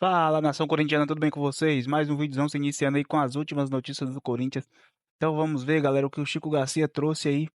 Fala, nação corintiana, tudo bem com vocês? Mais um vídeozão se iniciando aí com as últimas notícias do Corinthians. Então vamos ver, galera, o que o Chico Garcia trouxe aí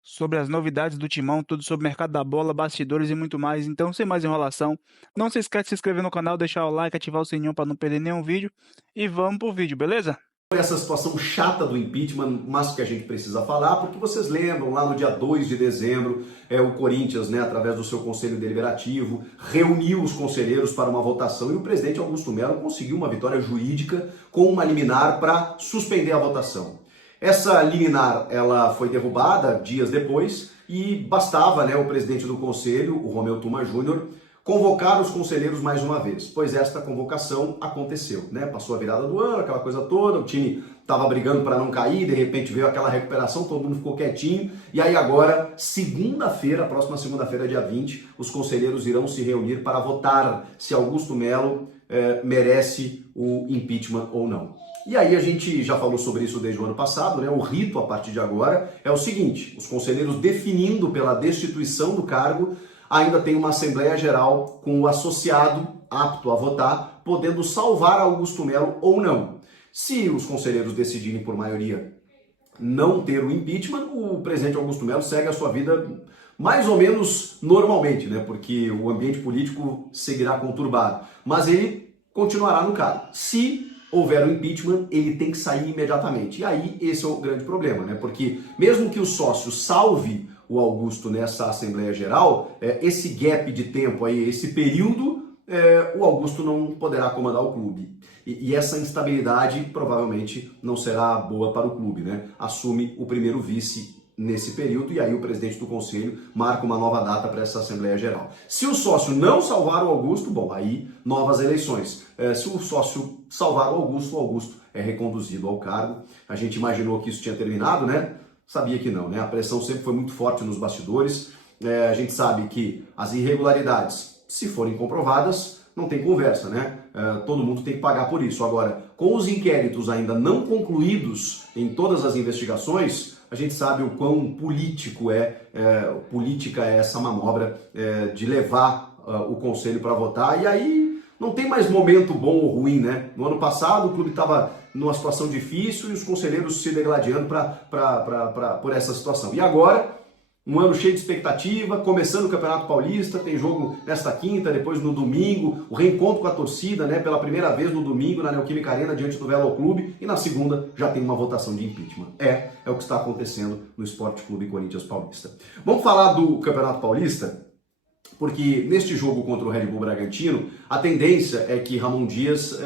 sobre as novidades do Timão, tudo sobre o mercado da bola, bastidores e muito mais. Então, sem mais enrolação, não se esquece de se inscrever no canal, deixar o like, ativar o sininho para não perder nenhum vídeo e vamos pro vídeo, beleza? Essa situação chata do impeachment, mas que a gente precisa falar, porque vocês lembram, lá no dia 2 de dezembro, o Corinthians, através do seu Conselho Deliberativo, reuniu os conselheiros para uma votação e o presidente Augusto Melo conseguiu uma vitória jurídica com uma liminar para suspender a votação. Essa liminar ela foi derrubada dias depois e bastava o presidente do Conselho, o Romeu Tuma Júnior, convocar os conselheiros mais uma vez, pois esta convocação aconteceu, Passou a virada do ano, aquela coisa toda, o time estava brigando para não cair, de repente veio aquela recuperação, todo mundo ficou quietinho, e aí agora, segunda-feira, próxima segunda-feira, dia 20, os conselheiros irão se reunir para votar se Augusto Melo merece o impeachment ou não. E aí a gente já falou sobre isso desde o ano passado, O rito a partir de agora é o seguinte: os conselheiros definindo pela destituição do cargo, ainda tem uma Assembleia Geral com o associado apto a votar, podendo salvar Augusto Melo ou não. Se os conselheiros decidirem por maioria não ter o impeachment, o presidente Augusto Melo segue a sua vida mais ou menos normalmente, Porque o ambiente político seguirá conturbado. Mas ele continuará no cargo. Se houver o impeachment, ele tem que sair imediatamente. E aí esse é o grande problema, Porque mesmo que o sócio salve o Augusto nessa Assembleia Geral, esse gap de tempo aí, esse período, o Augusto não poderá comandar o clube. E essa instabilidade provavelmente não será boa para o clube, Assume o primeiro vice nesse período e aí o presidente do conselho marca uma nova data para essa Assembleia Geral. Se o sócio não salvar o Augusto, bom, aí novas eleições. Se o sócio salvar o Augusto é reconduzido ao cargo. A gente imaginou que isso tinha terminado, Sabia que não, A pressão sempre foi muito forte nos bastidores. A gente sabe que as irregularidades, se forem comprovadas, não tem conversa, todo mundo tem que pagar por isso. Agora, com os inquéritos ainda não concluídos em todas as investigações, a gente sabe o quão política é essa manobra de levar o conselho para votar. E aí não tem mais momento bom ou ruim, No ano passado o clube estava numa situação difícil e os conselheiros se degladiando por essa situação. E agora, um ano cheio de expectativa, começando o Campeonato Paulista, tem jogo nesta quinta, depois no domingo, o reencontro com a torcida, pela primeira vez no domingo na Neoquímica Arena diante do Velo Clube, e na segunda já tem uma votação de impeachment. É o que está acontecendo no Sport Clube Corinthians Paulista. Vamos falar do Campeonato Paulista? Porque neste jogo contra o Red Bull Bragantino, a tendência é que Ramon Dias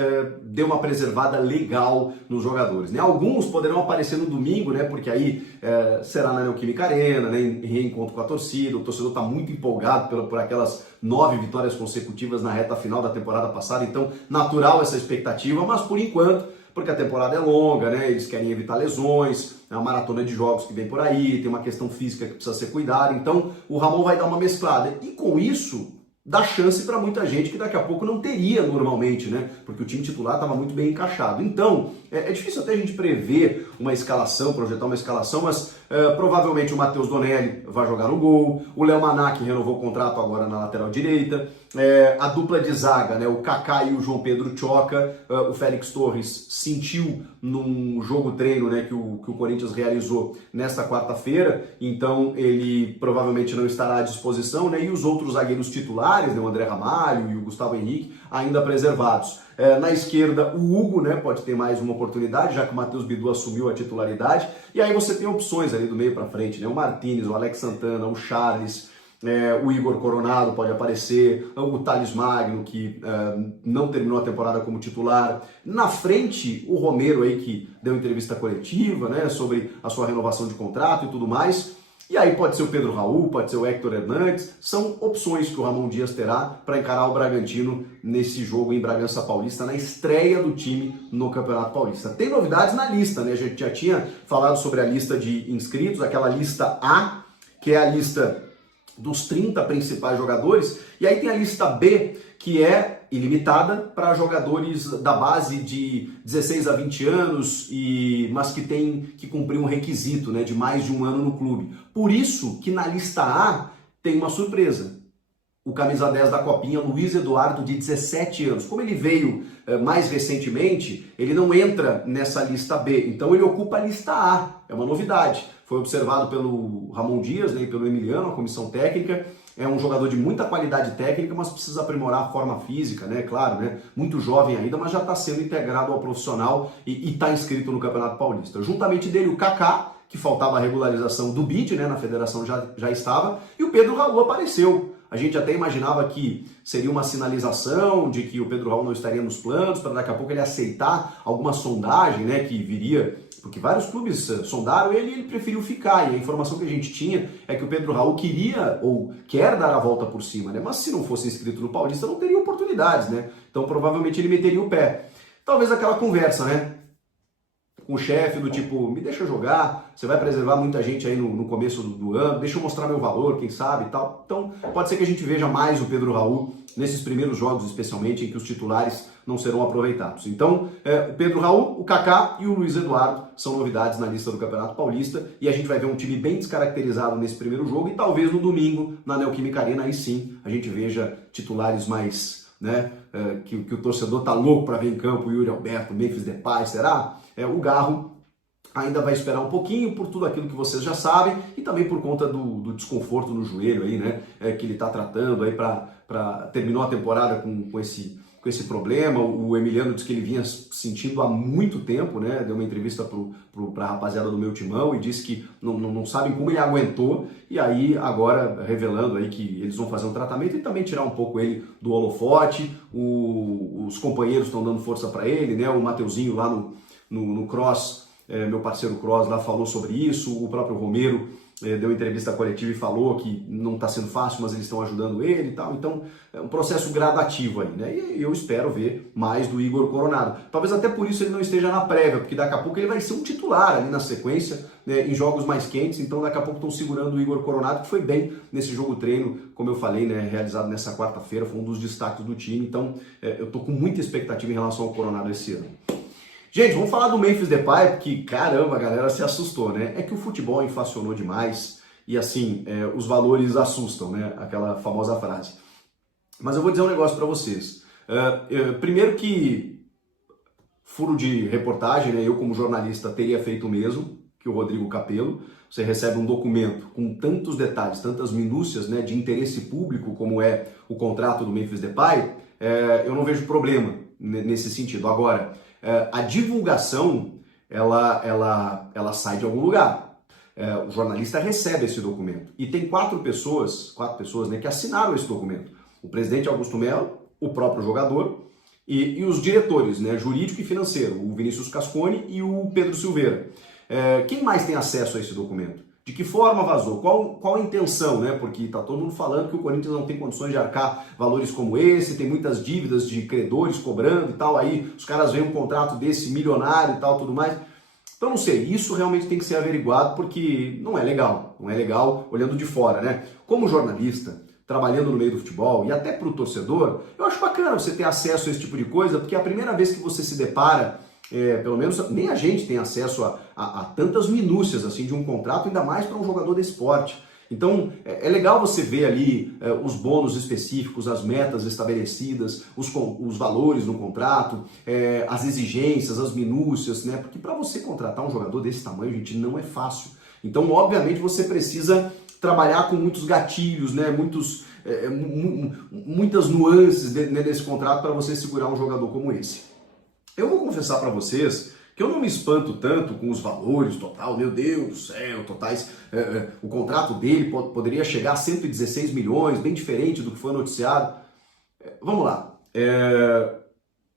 dê uma preservada legal nos jogadores. Alguns poderão aparecer no domingo, porque aí será na Neoquímica Arena, em reencontro com a torcida. O torcedor está muito empolgado por aquelas 9 vitórias consecutivas na reta final da temporada passada, então natural essa expectativa, mas por enquanto, porque a temporada é longa, eles querem evitar lesões, é uma maratona de jogos que vem por aí, tem uma questão física que precisa ser cuidada, então o Ramon vai dar uma mesclada. E com isso, dá chance para muita gente que daqui a pouco não teria normalmente, Porque o time titular estava muito bem encaixado. Então, é difícil até a gente prever uma escalação, projetar uma escalação, mas provavelmente o Matheus Donelli vai jogar no gol, o Léo Manac renovou o contrato agora na lateral direita, a dupla de zaga, o Kaká e o João Pedro Tchoca, o Félix Torres sentiu num jogo treino que o Corinthians realizou nesta quarta-feira, então ele provavelmente não estará à disposição, e os outros zagueiros titulares, o André Ramalho e o Gustavo Henrique, ainda preservados. Na esquerda, o Hugo, pode ter mais uma oportunidade, já que o Matheus Bidu assumiu a titularidade. E aí você tem opções ali do meio para frente, o Martínez, o Alex Santana, o Charles, o Igor Coronado pode aparecer, o Thales Magno, que não terminou a temporada como titular. Na frente, o Romero aí, que deu entrevista coletiva, sobre a sua renovação de contrato e tudo mais. E aí pode ser o Pedro Raul, pode ser o Héctor Hernandes, são opções que o Ramon Dias terá para encarar o Bragantino nesse jogo em Bragança Paulista, na estreia do time no Campeonato Paulista. Tem novidades na lista, A gente já tinha falado sobre a lista de inscritos, aquela lista A, que é a lista dos 30 principais jogadores, e aí tem a lista B, que é ilimitada para jogadores da base de 16 a 20 anos, mas que tem que cumprir um requisito de mais de um ano no clube. Por isso que na lista A tem uma surpresa. o camisa 10 da Copinha, Luiz Eduardo, de 17 anos. Como ele veio mais recentemente, ele não entra nessa lista B, então ele ocupa a lista A, é uma novidade. Foi observado pelo Ramon Dias, né, e pelo Emiliano, a comissão técnica. É um jogador de muita qualidade técnica, mas precisa aprimorar a forma física, né? Claro, né? Muito jovem ainda, mas já está sendo integrado ao profissional e está inscrito no Campeonato Paulista. Juntamente dele, o Kaká, que faltava a regularização do BID, né? Na federação já estava, e o Pedro Raul apareceu. A gente até imaginava que seria uma sinalização de que o Pedro Raul não estaria nos planos, para daqui a pouco ele aceitar alguma sondagem, né? Que viria, porque vários clubes sondaram ele e ele preferiu ficar. E a informação que a gente tinha é que o Pedro Raul queria ou quer dar a volta por cima, né? Mas se não fosse inscrito no Paulista, não teria oportunidades, né? Então provavelmente ele meteria o pé. Talvez aquela conversa, né? Com o chefe do tipo, me deixa jogar, você vai preservar muita gente aí no começo do ano, deixa eu mostrar meu valor, quem sabe e tal. Então pode ser que a gente veja mais o Pedro Raul nesses primeiros jogos, especialmente, em que os titulares não serão aproveitados. Então, o Pedro Raul, o Kaká e o Luiz Eduardo são novidades na lista do Campeonato Paulista e a gente vai ver um time bem descaracterizado nesse primeiro jogo e talvez no domingo, na Neoquímica Arena, aí sim a gente veja titulares mais, né, que o torcedor tá louco para ver em campo, o Yuri Alberto, Memphis Depay, será? O Garro ainda vai esperar um pouquinho por tudo aquilo que vocês já sabem e também por conta do desconforto no joelho aí, né, que ele está tratando aí terminou a temporada com esse problema. O Emiliano disse que ele vinha sentindo há muito tempo, né, deu uma entrevista para a rapaziada do Meu Timão e disse que não sabem como ele aguentou e aí agora revelando aí que eles vão fazer um tratamento e também tirar um pouco ele do holofote. Os companheiros estão dando força para ele, né, o Mateuzinho lá no Cross, meu parceiro Cross lá falou sobre isso, o próprio Romero deu entrevista coletiva e falou que não está sendo fácil, mas eles estão ajudando ele e tal, então é um processo gradativo aí, né, e eu espero ver mais do Igor Coronado, talvez até por isso ele não esteja na prévia, porque daqui a pouco ele vai ser um titular ali na sequência, né, em jogos mais quentes, então daqui a pouco estão segurando o Igor Coronado, que foi bem nesse jogo treino, como eu falei, né, realizado nessa quarta-feira, foi um dos destaques do time, então eu estou com muita expectativa em relação ao Coronado esse ano. Gente, vamos falar do Memphis Depay, porque caramba, a galera se assustou, né? É que o futebol inflacionou demais e assim, os valores assustam, né? Aquela famosa frase. Mas eu vou dizer um negócio para vocês. Primeiro que furo de reportagem, né? Eu como jornalista teria feito o mesmo que o Rodrigo Capello. Você recebe um documento com tantos detalhes, tantas minúcias, né, de interesse público como é o contrato do Memphis Depay, eu não vejo problema nesse sentido. Agora, a divulgação, ela sai de algum lugar. O jornalista recebe esse documento. E tem quatro pessoas, né, que assinaram esse documento. O presidente Augusto Melo, o próprio jogador e os diretores, né, jurídico e financeiro, o Vinícius Cascone e o Pedro Silveira. Quem mais tem acesso a esse documento? De que forma vazou? Qual a intenção, né? Porque está todo mundo falando que o Corinthians não tem condições de arcar valores como esse, tem muitas dívidas de credores cobrando e tal, aí os caras veem um contrato desse milionário e tal, tudo mais. Então não sei, isso realmente tem que ser averiguado porque não é legal olhando de fora, né? Como jornalista, trabalhando no meio do futebol e até para o torcedor, eu acho bacana você ter acesso a esse tipo de coisa, porque é a primeira vez que você se depara, pelo menos nem a gente tem acesso a tantas minúcias assim de um contrato, ainda mais para um jogador de esporte. Então é legal você ver ali os bônus específicos, as metas estabelecidas, os valores no contrato, as exigências, as minúcias, né? Porque para você contratar um jogador desse tamanho, gente, não é fácil. Então, obviamente, você precisa trabalhar com muitos gatilhos, né? Muitas nuances nesse contrato para você segurar um jogador como esse. Eu vou confessar para vocês que eu não me espanto tanto com os valores total, meu Deus do céu, totais. O contrato dele poderia chegar a 116 milhões, bem diferente do que foi noticiado. Vamos lá.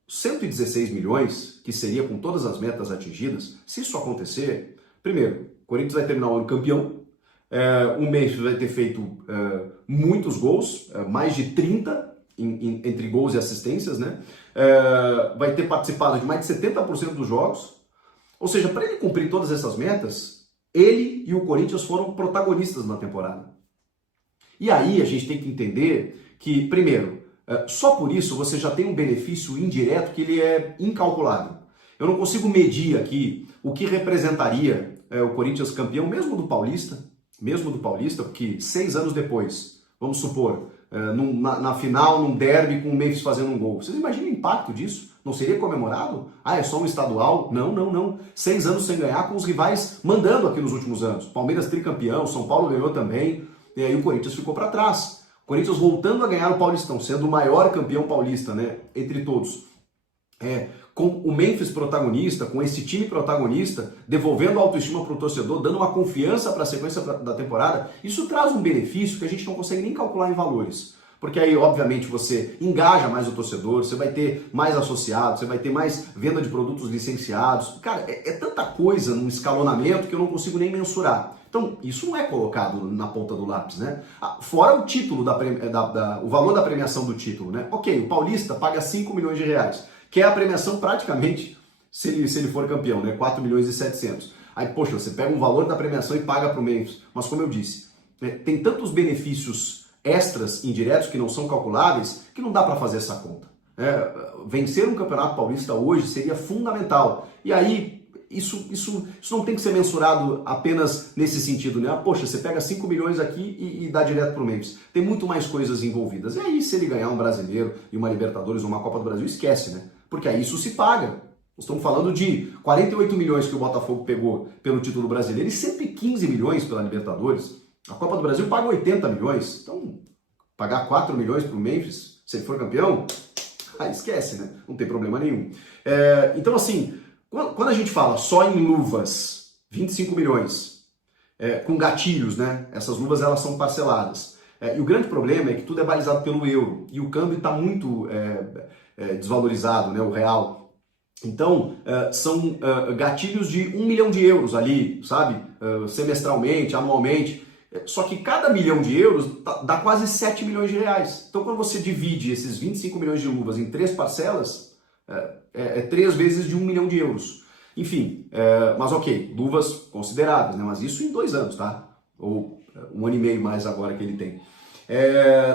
116 milhões, que seria com todas as metas atingidas, se isso acontecer, primeiro, o Corinthians vai terminar o ano campeão, o Memphis vai ter feito muitos gols, mais de 30 entre gols e assistências, né? Vai ter participado de mais de 70% dos jogos. Ou seja, para ele cumprir todas essas metas, ele e o Corinthians foram protagonistas na temporada. E aí a gente tem que entender que, primeiro, só por isso você já tem um benefício indireto que ele é incalculável. Eu não consigo medir aqui o que representaria o Corinthians campeão, mesmo do Paulista, porque 6 anos depois, vamos supor, na final, num derby, com o Memphis fazendo um gol. Vocês imaginam o impacto disso? Não seria comemorado? Ah, é só um estadual? Não, não, não. 6 anos sem ganhar, com os rivais mandando aqui nos últimos anos. Palmeiras tricampeão, São Paulo ganhou também, e aí o Corinthians ficou para trás. O Corinthians voltando a ganhar o Paulistão, sendo o maior campeão paulista, né, entre todos. Com o Memphis protagonista, com esse time protagonista, devolvendo a autoestima para o torcedor, dando uma confiança para a sequência da temporada, isso traz um benefício que a gente não consegue nem calcular em valores. Porque aí, obviamente, você engaja mais o torcedor, você vai ter mais associados, você vai ter mais venda de produtos licenciados. Cara, é tanta coisa num escalonamento que eu não consigo nem mensurar. Então, isso não é colocado na ponta do lápis, né? Fora o título, o valor da premiação do título, né? Ok, o Paulista paga 5 milhões de reais, que é a premiação praticamente, se ele for campeão, né? 4 milhões e 700. Aí, poxa, você pega um valor da premiação e paga para o Memphis. Mas como eu disse, tem tantos benefícios extras indiretos que não são calculáveis que não dá para fazer essa conta. Vencer um campeonato paulista hoje seria fundamental. E aí, isso não tem que ser mensurado apenas nesse sentido, né? Poxa, você pega 5 milhões aqui e dá direto para o Memphis. Tem muito mais coisas envolvidas. E aí, se ele ganhar um brasileiro e uma Libertadores ou uma Copa do Brasil, esquece, né? Porque aí isso se paga. Nós estamos falando de 48 milhões que o Botafogo pegou pelo título brasileiro e 115 milhões pela Libertadores. A Copa do Brasil paga 80 milhões. Então, pagar 4 milhões para o Memphis, se ele for campeão, esquece, né? Não tem problema nenhum. Então, assim, quando a gente fala só em luvas, 25 milhões, com gatilhos, né? Essas luvas, elas são parceladas. E o grande problema é que tudo é balizado pelo euro. E o câmbio está muito desvalorizado, né? O real. Então, são gatilhos de 1 milhão de euros ali, sabe? Semestralmente, anualmente. Só que cada milhão de euros dá quase 7 milhões de reais. Então, quando você divide esses 25 milhões de luvas em 3 parcelas, 3 vezes de 1 milhão de euros. Enfim, mas ok, luvas consideráveis, né? Mas isso em 2 anos, tá? Ou 1 ano e meio mais agora que ele tem.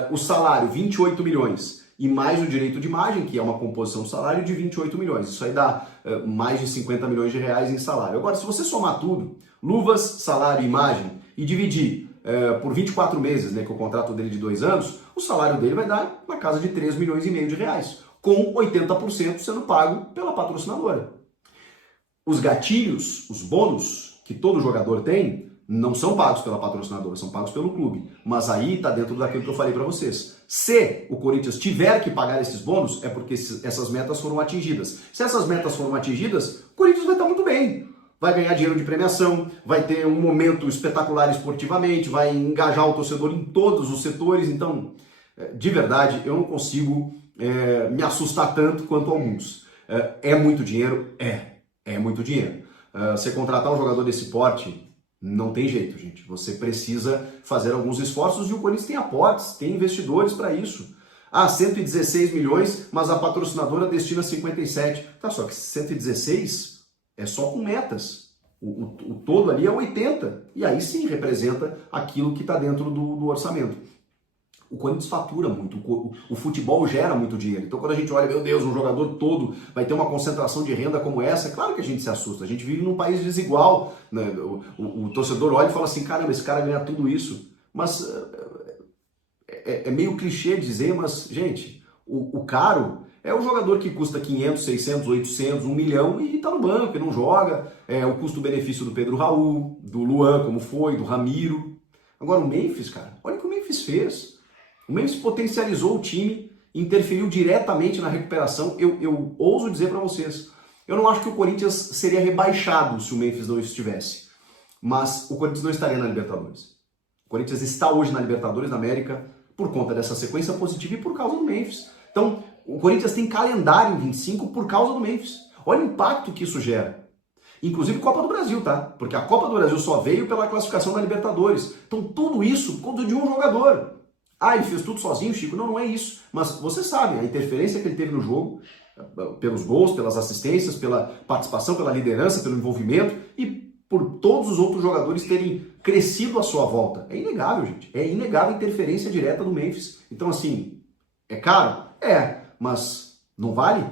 O salário, 28 milhões. E mais o direito de imagem, que é uma composição do salário de 28 milhões. Isso aí dá mais de 50 milhões de reais em salário. Agora, se você somar tudo, luvas, salário e imagem, e dividir por 24 meses, né, que o contrato dele é de 2 anos, o salário dele vai dar na casa de 3 milhões e meio de reais, com 80% sendo pago pela patrocinadora. Os gatilhos, os bônus que todo jogador tem, não são pagos pela patrocinadora, são pagos pelo clube. Mas aí está dentro daquilo que eu falei para vocês. Se o Corinthians tiver que pagar esses bônus, é porque essas metas foram atingidas. Se essas metas foram atingidas, o Corinthians vai estar muito bem. Vai ganhar dinheiro de premiação, vai ter um momento espetacular esportivamente, vai engajar o torcedor em todos os setores. Então, de verdade, eu não consigo me assustar tanto quanto alguns. É muito dinheiro? É muito dinheiro. Você contratar um jogador desse porte, não tem jeito, gente. Você precisa fazer alguns esforços e o Corinthians tem aportes, tem investidores para isso. 116 milhões, mas a patrocinadora destina 57. Tá, só que 116 é só com metas. O todo ali é 80. E aí sim representa aquilo que está dentro do orçamento. O Corinthians fatura muito, o futebol gera muito dinheiro. Então quando a gente olha, meu Deus, um jogador todo vai ter uma concentração de renda como essa, é claro que a gente se assusta. A gente vive num país desigual, né? O torcedor olha e fala assim, caramba, esse cara ganha tudo isso. Mas é meio clichê dizer, mas, gente, o caro é o jogador que custa 500, 600, 800, 1 milhão e tá no banco e não joga. É o custo-benefício do Pedro Raul, do Luan, como foi, do Ramiro. Agora o Memphis, cara, olha o que o Memphis fez. O Memphis potencializou o time, interferiu diretamente na recuperação. Eu ouso dizer para vocês, eu não acho que o Corinthians seria rebaixado se o Memphis não estivesse. Mas o Corinthians não estaria na Libertadores. O Corinthians está hoje na Libertadores da América por conta dessa sequência positiva e por causa do Memphis. Então, o Corinthians tem calendário em 25 por causa do Memphis. Olha o impacto que isso gera. Inclusive Copa do Brasil, tá? Porque a Copa do Brasil só veio pela classificação da Libertadores. Então tudo isso por conta de um jogador. Ele fez tudo sozinho, Chico? Não, não é isso. Mas você sabe a interferência que ele teve no jogo, pelos gols, pelas assistências, pela participação, pela liderança, pelo envolvimento e por todos os outros jogadores terem crescido à sua volta. É inegável, gente. É inegável a interferência direta do Memphis. Então, assim, é caro? Mas não vale?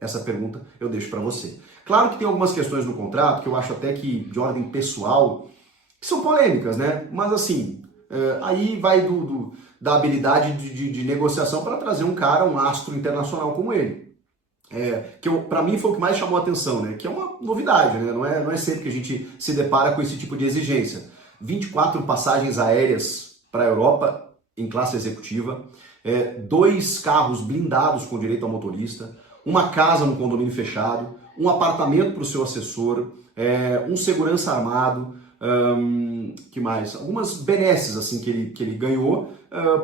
Essa pergunta eu deixo para você. Claro que tem algumas questões no contrato que eu acho até que de ordem pessoal, que são polêmicas, né? Mas assim, aí vai da habilidade de negociação para trazer um cara, um astro internacional como ele. Que para mim foi o que mais chamou a atenção, né? Que é uma novidade, né? Não é sempre que a gente se depara com esse tipo de exigência. 24 passagens aéreas para a Europa em classe executiva, 2 carros blindados com direito ao motorista, uma casa no condomínio fechado, um apartamento para o seu assessor, um segurança armado, que mais? Algumas benesses assim que ele ganhou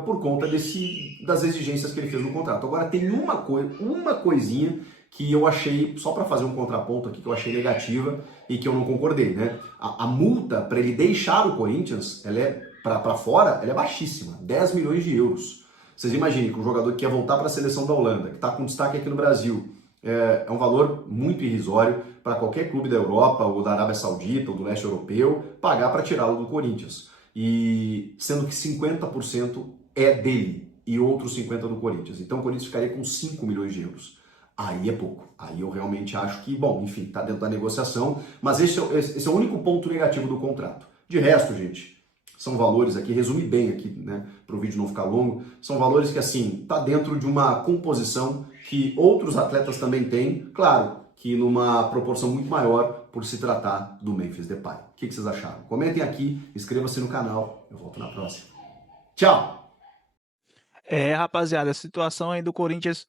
por conta das exigências que ele fez no contrato. Agora tem uma coisinha que eu achei, só para fazer um contraponto aqui, que eu achei negativa e que eu não concordei, né? A multa para ele deixar o Corinthians, ela é para fora, ela é baixíssima, 10 milhões de euros. Vocês imaginem que um jogador que quer voltar para a seleção da Holanda, que está com destaque aqui no Brasil, é um valor muito irrisório para qualquer clube da Europa, ou da Arábia Saudita, ou do leste europeu, pagar para tirá-lo do Corinthians. E sendo que 50% é dele e outros 50% do Corinthians. Então o Corinthians ficaria com 5 milhões de euros. Aí é pouco. Aí eu realmente acho que, bom, enfim, está dentro da negociação, mas esse é o único ponto negativo do contrato. De resto, gente, são valores aqui, resume bem aqui, né, para o vídeo não ficar longo, são valores que, assim, tá dentro de uma composição que outros atletas também têm, claro, que numa proporção muito maior por se tratar do Memphis Depay. O que vocês acharam? Comentem aqui, inscreva-se no canal, eu volto na próxima. Tchau! Rapaziada, a situação aí do Corinthians.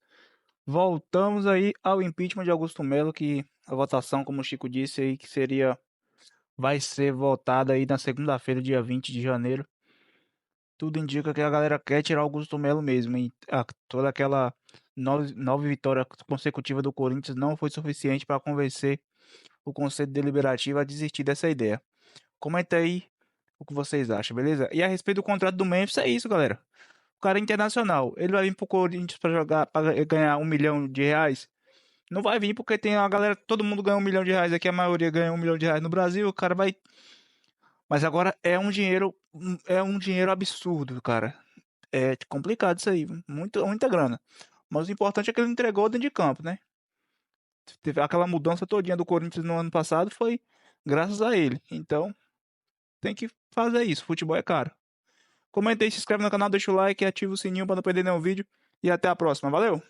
Voltamos aí ao impeachment de Augusto Melo, que a votação, como o Chico disse aí, que vai ser votada aí na segunda-feira, dia 20 de janeiro. Tudo indica que a galera quer tirar Augusto Melo mesmo. E toda aquela nove vitórias consecutivas do Corinthians não foi suficiente para convencer o Conselho Deliberativo a desistir dessa ideia. Comenta aí o que vocês acham, beleza? E a respeito do contrato do Memphis, é isso, galera. O cara é internacional. Ele vai vir pro Corinthians para jogar, para ganhar R$ 1 milhão. Não vai vir porque tem a galera, todo mundo ganha R$ 1 milhão aqui, a maioria ganha R$ 1 milhão no Brasil, o cara vai. Mas agora é um dinheiro absurdo, cara. É complicado isso aí, muita grana. Mas o importante é que ele entregou dentro de campo, né? Teve aquela mudança todinha do Corinthians no ano passado foi graças a ele. Então, tem que fazer isso. Futebol é caro. Comenta aí, se inscreve no canal, deixa o like, ativa o sininho para não perder nenhum vídeo e até a próxima. Valeu!